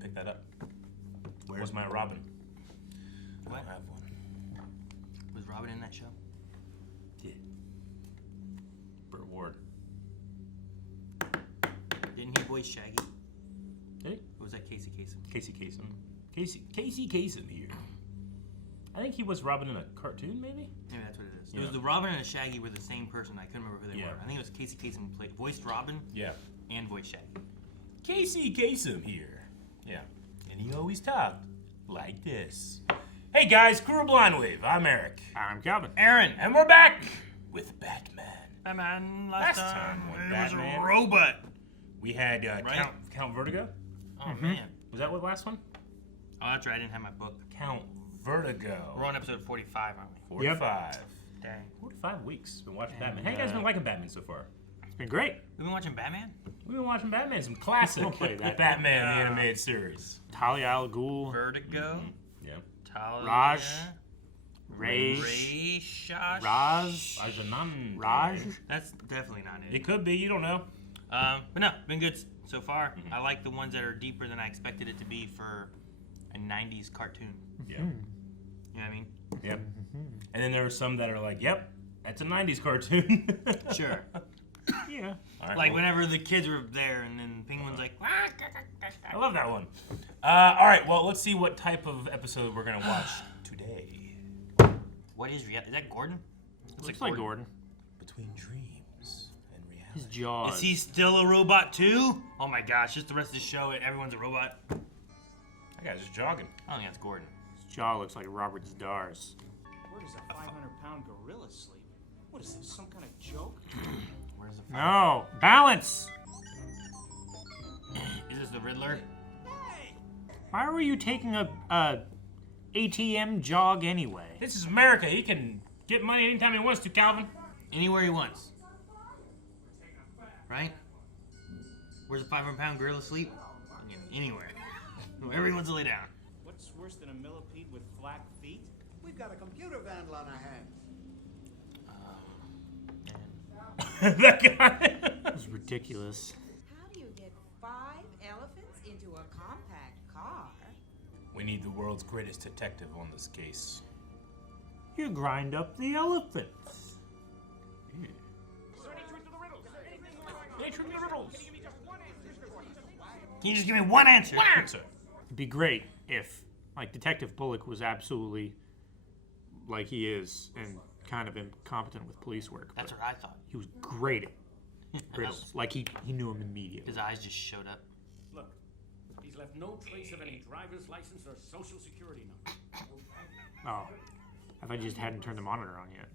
pick that up. Where's my Robin? What? I don't have one. Was Robin in that show? Yeah. Burt Ward. Didn't he voice Shaggy? Did he? Or was that Casey Kasem? Casey Kasem. Casey Kasem here. I think he was Robin in a cartoon, maybe? Maybe that's what it is. Yeah. It was the Robin and the Shaggy were the same person. I couldn't remember who they were. I think it was Casey Kasem voiced Robin. Yeah. And voiced Shaggy. Casey Kasem here. Yeah. And he always talked like this. Hey guys, Crew Blindwave. I'm Eric. I'm Calvin. Aaron. And we're back with Batman. Batman. Last time with it Batman. was a robot. We had Right? Count Vertigo. Oh man. Was that what the last one? Oh, that's right. I didn't have my book. Count Vertigo. We're on episode 45, aren't we? 45. Dang. 45 weeks. Been watching Batman. How you guys been liking Batman so far? It's been great. We've been watching Batman? We've been watching Batman, some classic Don't play that. Batman the animated series. Talia al Ghul, Vertigo. Yeah. Talia. Raj, Raj. Rajanan. Raj. That's definitely not it. It could be. You don't know. But no, been good so far. I like the ones that are deeper than I expected it to be for a 90s cartoon. Yeah. You know what I mean? Yep. And then there are some that are like, yep, that's a 90s cartoon. Sure. Yeah. All right, Like well, whenever the kids were there and then Penguin's like, I love that one. All right, well, let's see what type of episode we're going to watch today. what is reality? Is that Gordon? Looks like Gordon. Between dreams and reality. His jaws. Is he still a robot too? Oh my gosh, just the rest of the show, everyone's a robot. That guy's just jogging. I don't think that's Gordon. His jaw looks like Robert Zdar's. Where does a 500-pound gorilla sleep? What is this, some kind of joke? Where's the No. Balance. Is this the Riddler? Why were you taking a ATM jog anyway? This is America. He can get money anytime he wants to, Calvin. Anywhere he wants. Right? Where's a 500-pound gorilla sleep? Anywhere. Wherever he wants to lay down. What's worse than a millipede with flat feet? We've got a computer vandal on our hands. That guy. That was ridiculous. How do you get 5 elephants into a compact car? We need the world's greatest detective on this case. You grind up the elephants. Can you just give me one answer? One answer. It'd be great if, like, Detective Bullock was absolutely like he is and kind of incompetent with police work. That's but what I thought. he was great at riddles. Like, he knew him immediately. His eyes just showed up. Look, he's left no trace of any driver's license or social security number. Oh. I thought you just hadn't turned the monitor on yet.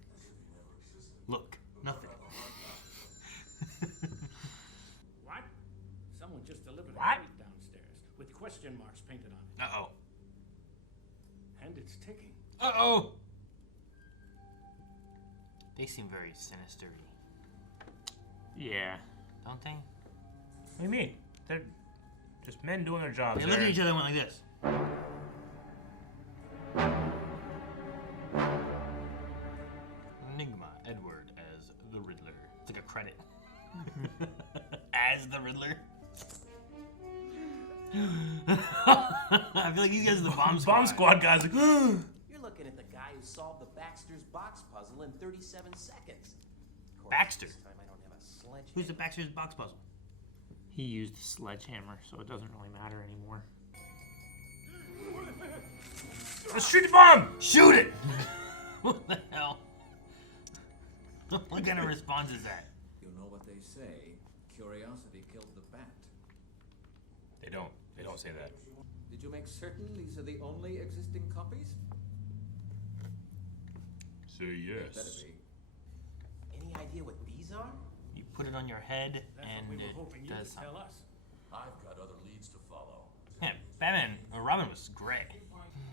Look, nothing. What? Someone just delivered a What? plate downstairs with question marks painted on it. Uh-oh. And it's ticking. Uh-oh. They seem very sinister, Yeah. don't they? What do you mean? They're just men doing their jobs. They look at each other and went like this. Enigma Edward as the Riddler. It's like a credit. As the Riddler. I feel like these guys are the bomb squad. Bomb squad guys like, You're looking at the guy who solved the Baxter's box puzzle in 37 seconds. Of course, Baxter? This time I don't have a sledgehammer. Who's the Baxter's box puzzle? He used a sledgehammer, so it doesn't really matter anymore. let's shoot the bomb. Shoot it! What the hell? What kind of response is that? You know what they say, curiosity killed the bat. They don't. They don't say that. Did you make certain these are the only existing copies? Say Better yes. be. Any idea what these are? You put it on your head That's and what we were it hoping you does would tell something. us. I've got other leads to follow. Yeah, Batman or Robin was gray.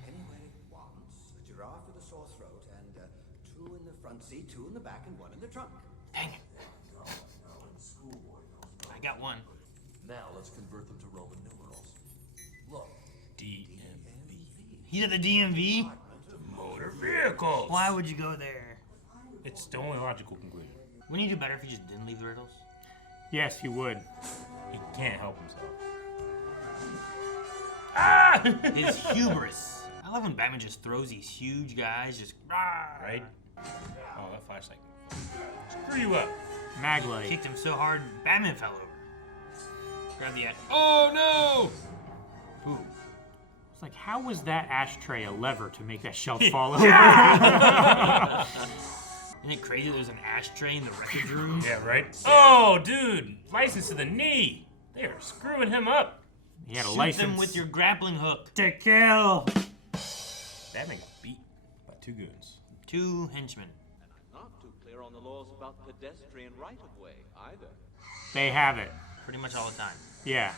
Anyway, once, a giraffe with a sore throat, and 2 in the front seat, 2 in the back, and 1 in the trunk. Dang it. I got one. Now let's convert them to Roman numerals. Look, DMV. He's at the DMV? Motor vehicles. Why would you go there? It's the only logical conclusion. Wouldn't you do better if you just didn't leave the riddles? Yes, he would. He can't help himself. Ah! His hubris. I love when Batman just throws these huge guys, just Right? Oh, that flashlight. Screw you up. Maglite. kicked him so hard, Batman fell over. Grab the ash. Oh no! Ooh. It's like, how was that ashtray a lever to make that shelf fall over? Isn't it crazy there's an ashtray in the wreckage room? Yeah, right? Oh, dude. License to the knee. They are screwing him up. He had a Shoot license them with your grappling hook. to kill. Batman got beat by 2 goons. 2 henchmen. Not too clear on the laws about pedestrian right-of-way either. They have it. Pretty much all the time. Yeah.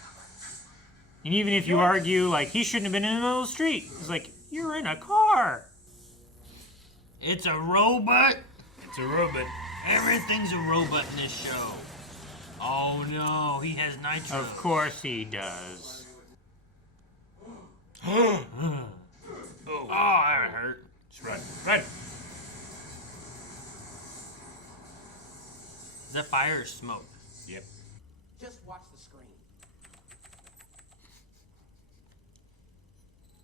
And even if you argue, like, he shouldn't have been in the middle of the street, it's like, you're in a car. It's a robot. It's a robot. Everything's a robot in this show. Oh no, he has nitro. Of course he does. Oh, that hurt. Just run. Run. Is that fire or smoke? Yep. Just watch the screen.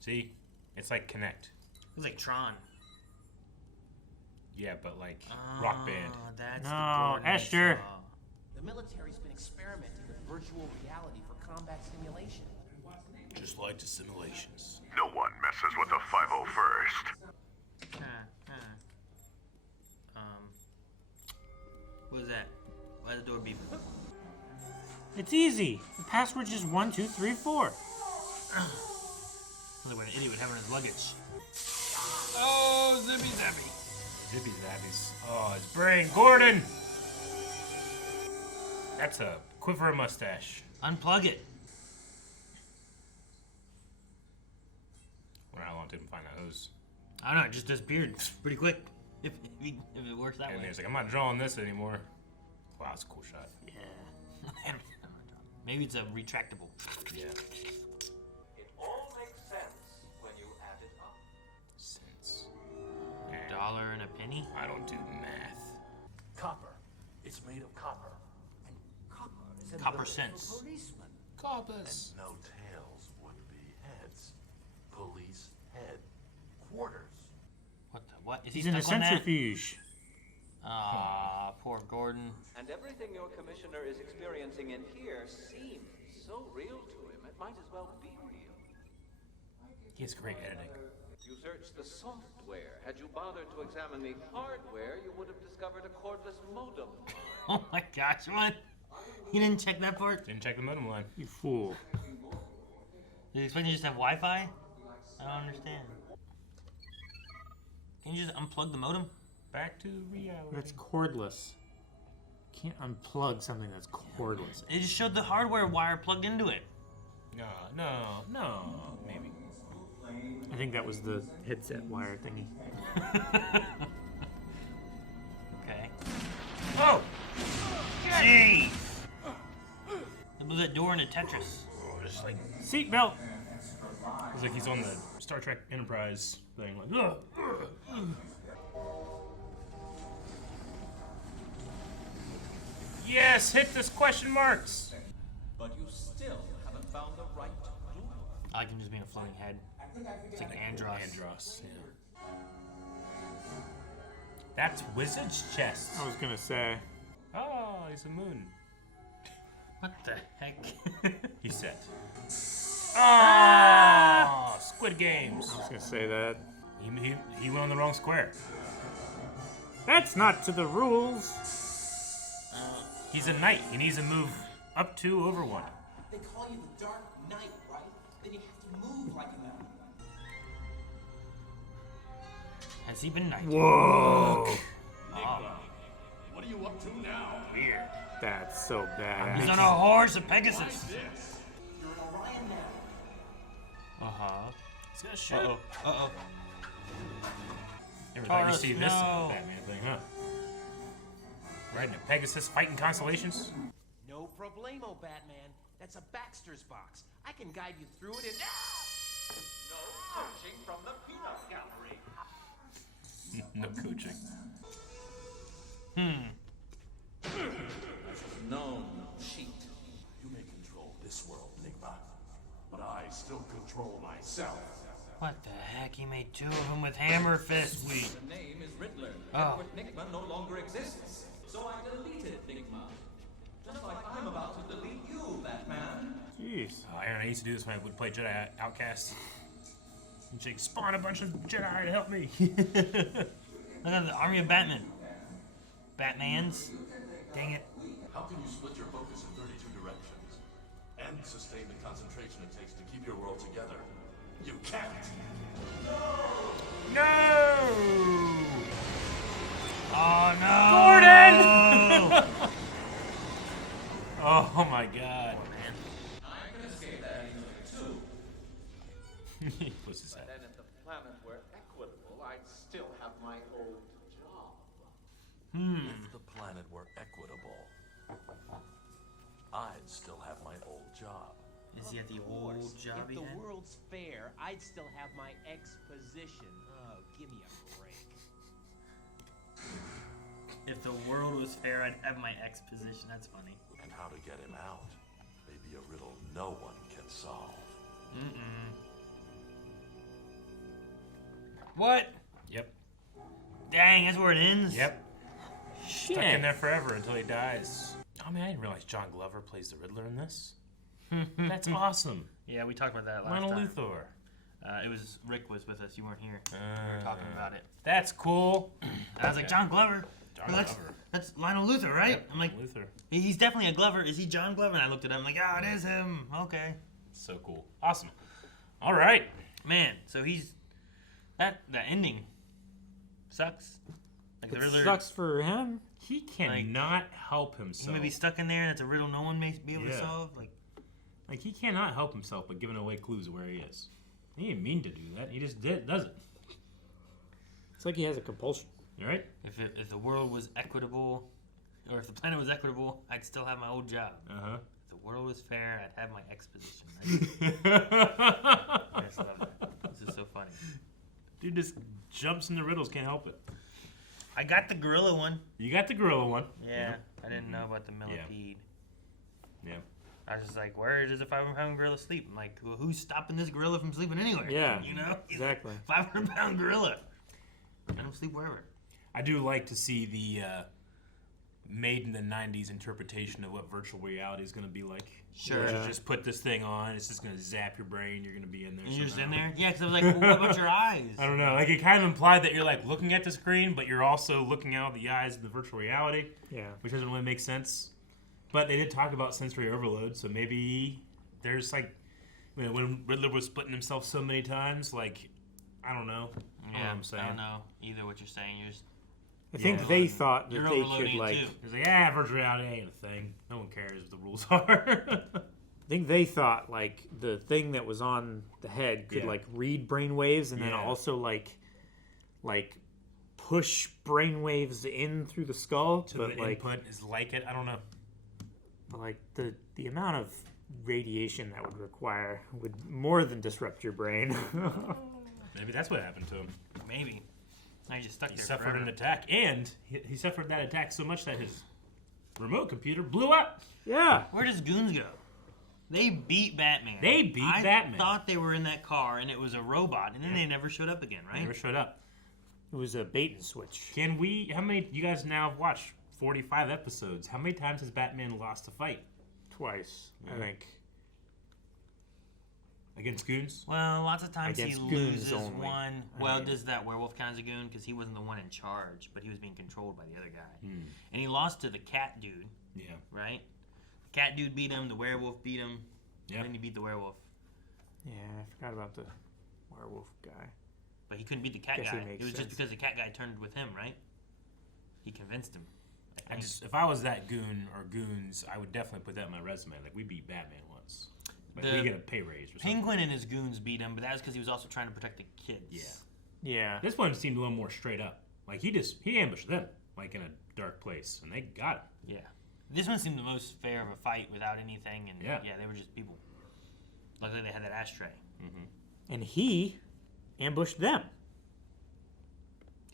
See? It's like Connect. It's like Tron. Yeah, but like Rock Band. Oh, that's No, the Gordon I Esther. saw. The military's been experimenting with virtual reality for combat simulation. Just like the simulations. No one messes with the 501st. What was that? Why is the door beeping? It's easy. The password's just 1, 2, 3, 4. Like what an idiot would have in his luggage. Oh, zippy zappy. Zippy zappies. Oh, his brain. Gordon! That's a quiver mustache. Unplug it. Wonder how long it took him to find that hose. I don't know, it just disappeared pretty quick. If it works that And way. he was like, I'm not drawing this anymore. Wow, that's a cool shot. Yeah. Maybe it's a retractable. Yeah. It all makes sense when you add it up. Sense. $1 and a penny? I don't do math. Copper. It's made of copper. Copper cents. Policeman. Coppers. No tails would be heads. Police head quarters. What the what? Is he He's in a stuck on that? centrifuge. Ah, poor Gordon. And everything your commissioner is experiencing in here seems so real to him, it might as well be real. He has great editing. You searched the software. Had you bothered to examine the hardware, you would have discovered a cordless modem. Oh my gosh, what? You didn't check that part? Didn't check the modem line. You fool. Did you expect you just have Wi-Fi? I don't understand. Can you just unplug the modem? Back to reality. That's cordless. Can't unplug something that's cordless. It just showed the hardware wire plugged into it. No, maybe. I think that was the headset wire thingy. Okay. Oh! Jeez! It blew that door into Tetris. Oh, just like, Seatbelt! it's like he's on the Star Trek Enterprise thing. Like, ugh. Yes, hit this question marks. But you still haven't found the right door. I like him just being a floating head. It's like Andros. Andros, yeah. That's Wizard's chest. I was gonna say. Oh, he's a moon. What the heck? He said. Oh, Squid Games. I was gonna say that. He went on the wrong square. That's not to the rules. He's a knight. He needs to move up 2 over 1. They call you the Dark Knight, right? Then you have to move like a knight. Has he been knighted? Whoa! Oh, What are you up to now? weird. That's so bad. He's on a horse, a Pegasus. You're an Orion now. Uh-huh. He's got a shit. Uh-oh. Uh-oh. Never thought you'd Taurus, see this in no. a Batman thing, huh? Riding a Pegasus, fighting constellations. No problemo, Batman. That's a Baxter's box. I can guide you through it and... No coaching from the peanut gallery. No coaching. Known cheat. You may control this world, Enigma, but I still control self. What the heck? He made 2 of them with hammer fist. The name is Riddler. Oh. Edward Nigma no longer exists. So I deleted Nigma. Just like I'm about to delete you, Batman. Jeez. Aaron, I used to do this when I would play Jedi Outcast. And she'd spawn a bunch of Jedi to help me. Look at the army of Batman. Batmans. Dang it. How can you split your focus in 32 directions and sustain the concentration it takes to keep your world together? You can't. No! Oh no! Gordon! Oh my god. Man. I can escape that easily too. He puts his But head. then if the planet were equitable, I'd still have my old job. If the planet were equitable, I'd still have my old job. Is he at the old job If the he had? world's fair, I'd still have my exposition. Oh, give me a break. If the world was fair, I'd have my exposition. That's funny. And how to get him out may be a riddle no one can solve. What? Yep. Dang, that's where it ends? Yep. Shit. Stuck in there forever until he dies. Oh man, I didn't realize John Glover plays the Riddler in this. That's awesome. Yeah, we talked about that last Lionel time. Luthor. It was Rick was with us. You weren't here. We were talking about it. That's cool. And I was like, John Glover. John Well, Glover. That's Lionel Luthor, right? Yep, I'm like, Luthor. he's definitely a Glover. Is he John Glover? And I looked at him. I'm like, it is him. Okay. So cool. Awesome. All right. Man, so he's that ending sucks. Like the It Riddler, sucks for him. He cannot help he himself. may be stuck in there, and it's a riddle no one may be able to Yeah. solve. Like he cannot help himself but giving away clues of where he is. He didn't mean to do that. He just does it. It's like he has a compulsion. You right? If the world was equitable, or if the planet was equitable, I'd still have my old job. Uh-huh. If the world was fair, I'd have my exposition. I just love that. This is so funny. Dude just jumps into riddles, can't help it. I got the gorilla one. You got the gorilla one. Yeah, I didn't know about the millipede. Yeah. I was just like, where does a 500-pound gorilla sleep? I'm like, well, who's stopping this gorilla from sleeping anywhere? Yeah, You know? He's exactly. a 500-pound gorilla. I don't sleep wherever. I do like to see the made in the 90s interpretation of what virtual reality is going to be like. Sure. Where you just put this thing on, it's just going to zap your brain, you're going to be in there. And you're just in somehow. there? Yeah, because I was like, well, what about your eyes? I don't know. Like, it kind of implied that you're, like, looking at the screen, but you're also looking out of the eyes of the virtual reality. Yeah. Which doesn't really make sense. But they did talk about sensory overload, so maybe there's, like, you know, when Riddler was splitting himself so many times, like, I don't know. I don't know what I'm saying. I don't know either what you're saying. You're just, I think they thought that you're they overloading could it like. too. It's like, virtual reality ain't a thing. No one cares what the rules are. I think they thought like the thing that was on the head could Yeah. like read brainwaves and then Yeah. also like push brainwaves in through the skull. So but the like input is like it. I don't know. but like the amount of radiation that would require would more than disrupt your brain. Maybe that's what happened to him. maybe. Now you're just stuck He there suffered forever. an attack, and he suffered that attack so much that his remote computer blew up. Yeah. Where does Goons go? They beat Batman. They beat Batman. I thought they were in that car and it was a robot, and then they never showed up again, He right? never showed up. It was a bait and switch. How many, you guys now have watched 45 episodes. How many times has Batman lost a fight? Twice, I think. Against Goons? Well, lots of times he Against goons loses only. one. I Well, mean- does that werewolf count as a goon? Because he wasn't the one in charge, but he was being controlled by the other guy. Hmm. And he lost to the cat dude, Yeah. right? The cat dude beat him, the werewolf beat him, Yeah. and then he beat the werewolf. Yeah, I forgot about the werewolf guy. But he couldn't beat the cat Guess it guy. It makes was just sense. because the cat guy turned with him, right? He convinced him. I think. If I was that goon or goons, I would definitely put that in my resume. Like, we beat Batman once. Like, The we get a pay raise or something. Penguin and his goons beat him, but that was because he was also trying to protect the kids. Yeah. Yeah. This one seemed a little more straight up. Like, he ambushed them, like, in a dark place, and they got him. Yeah. This one seemed the most fair of a fight without anything, and Yeah. they were just people. Luckily, they had that ashtray. And he ambushed them.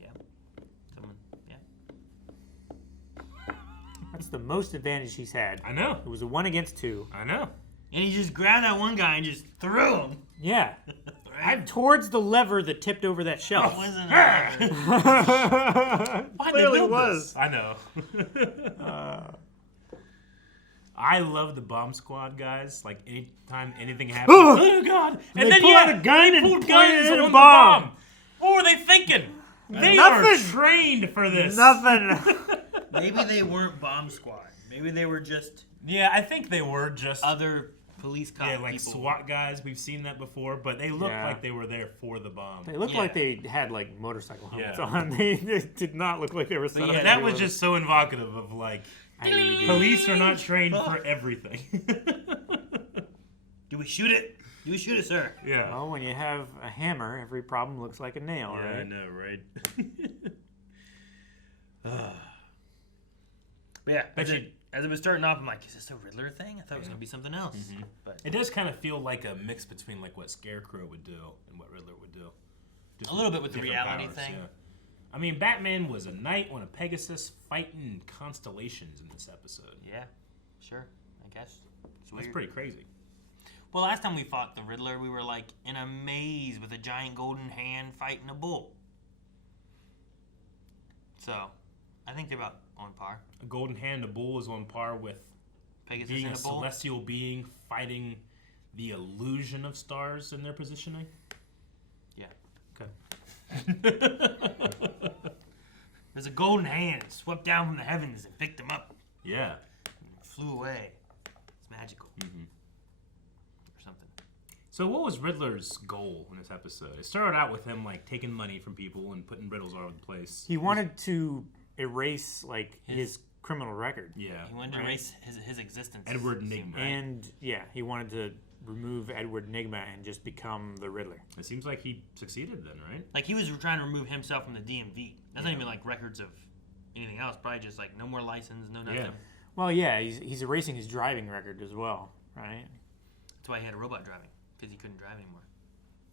Yeah. Someone. Yeah. That's the most advantage he's had. I know. It was a 1 against 2. I know. And he just grabbed that one guy and just threw him. Yeah. towards the lever that tipped over that shelf. It wasn't a Why'd Clearly they build was. this? I know. I love the bomb squad guys. Like anytime anything happens, oh god! And They then pull out a gun they and pulled point it guns at a on the bomb. bomb. What were they thinking? They Nothing. are trained for this. Nothing. Maybe they weren't bomb squad. Maybe they were just Yeah, I think they were just other police cop like people. SWAT guys. We've seen that before, but they looked Yeah. like they were there for the bomb. They looked Yeah. like they had like motorcycle helmets Yeah. on. They did not look like they were set up. yeah, to That do was it. just so evocative of like police are not trained for everything. Do we shoot it? Do we shoot it, sir? Yeah. Well, when you have a hammer, every problem looks like a nail, Yeah, I right? know, right? But yeah, Bet as it was starting off, I'm like, is this a Riddler thing? I thought it was gonna be something else. But It does kind of feel like a mix between like what Scarecrow would do and what Riddler would do. Just a little bit with the different reality powers, thing. yeah. I mean, Batman was a knight on a Pegasus fighting constellations in this episode. Yeah, sure, I guess. It's That's weird. pretty crazy. Well, last time we fought the Riddler, we were like in a maze with a giant golden hand fighting a bull. So, I think they're about on par. A golden hand, a bull is on par with Pegasus being and a a bull. celestial being fighting the illusion of stars in their positioning. Yeah. Okay. There's a golden hand that swept down from the heavens and picked him up Yeah. and flew away. It's magical. Or something. So what was Riddler's goal in this episode? It started out with him like taking money from people and putting riddles all over the place. He wanted to erase like his criminal record. Yeah. He wanted to erase his existence. Edward it seemed, Nygma. right? And yeah, he wanted to remove Edward Nygma and just become the Riddler. It seems like he succeeded then, right? Like, he was trying to remove himself from the DMV. That's not even, like, records of anything else. Probably just, like, no more license, no nothing. Yeah. Well, yeah, he's erasing his driving record as well, right? That's why he had a robot driving, because he couldn't drive anymore.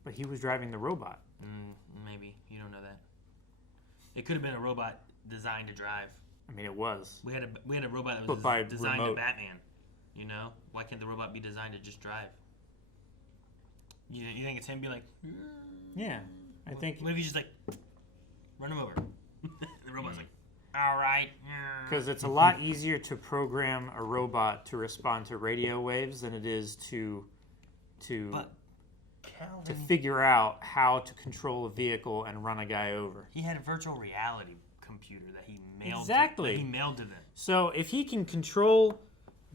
But he was driving the robot. Maybe. You don't know that. It could have been a robot designed to drive. I mean, it was. We had a robot that But was by designed remote. to Batman. You know? Why can't the robot be designed to just drive? You think it's him be like... Yeah, I think What if he's just like... Run him over. The robot's like... All right. because it's a lot easier to program a robot to respond to radio waves than it is to But figure out how to control a vehicle and run a guy over. he had a virtual reality computer that he mailed Exactly. to them. So if he can control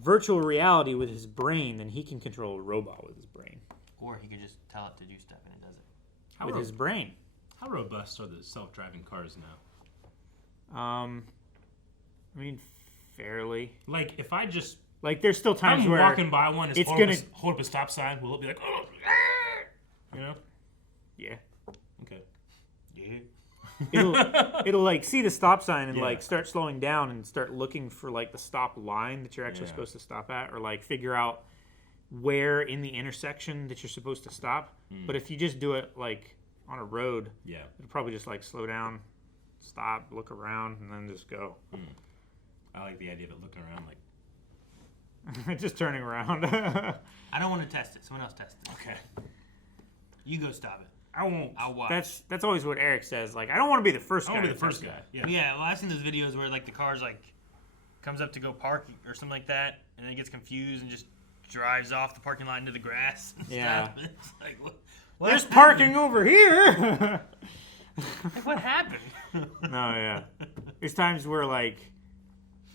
virtual reality with his brain, then he can control a robot with his brain. Or he could just tell it to do stuff and it does it. With his brain. How robust are the self-driving cars now? I mean, fairly. Like, if I just Like, there's still times I'm where walking by one, it's hold, gonna. hold up a stop sign, will it be like, oh, you know? Yeah. Okay. Yeah. It'll like see the stop sign and Yeah. like start slowing down and start looking for like the stop line that you're actually Yeah. supposed to stop at, or like figure out where in the intersection that you're supposed to stop. But if you just do it like on a road, Yeah. it'll probably just like slow down, stop, look around, and then just go. I like the idea of it looking around like, Just turning around. I don't want to test it. Someone else test it. okay. You go stop it. I won't. I'll watch. That's always what Eric says. Like, I don't want to be the first I guy. want to be the to first test guy. it. Yeah. Yeah, well, I've seen those videos where like the car's like comes up to go park or something like that, and then it gets confused and just drives off the parking lot into the grass. And Yeah. stuff. It's like what There's happened? parking over here. Like, what happened? No, yeah. There's times where like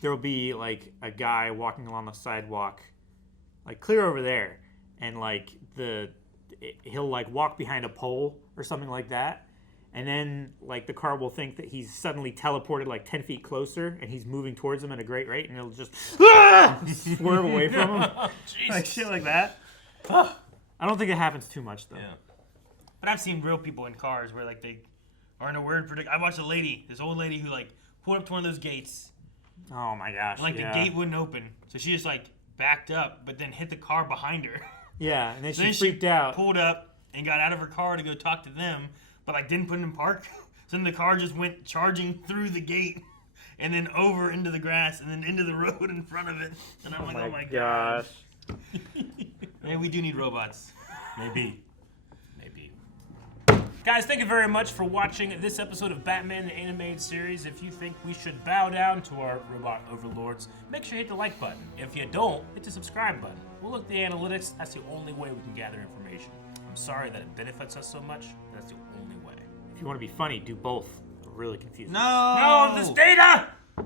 there'll be like a guy walking along the sidewalk, like clear over there, and like he'll like walk behind a pole or something like that, and then like the car will think that he's suddenly teleported like 10 feet closer and he's moving towards him at a great rate, and it'll just swerve away from him, like shit like that. I don't think it happens too much though. Yeah. But I've seen real people in cars where like they are in a weird predicament. I watched this old lady who like pulled up to one of those gates, Oh my gosh. and, like yeah. the gate wouldn't open, so she just like backed up, but then hit the car behind her. Yeah, and then she Then freaked out. Pulled up and got out of her car to go talk to them, but like didn't put it in park. So then the car just went charging through the gate and then over into the grass and then into the road in front of it. And I'm like, oh my gosh. Man, we do need robots. Maybe. Guys, thank you very much for watching this episode of Batman the Animated Series. If you think we should bow down to our robot overlords, make sure you hit the like button. If you don't, hit the subscribe button. We'll look at the analytics. That's the only way we can gather information. I'm sorry that it benefits us so much. That's the only way. If you want to be funny, do both. It'll really confuse us. No! No, this data!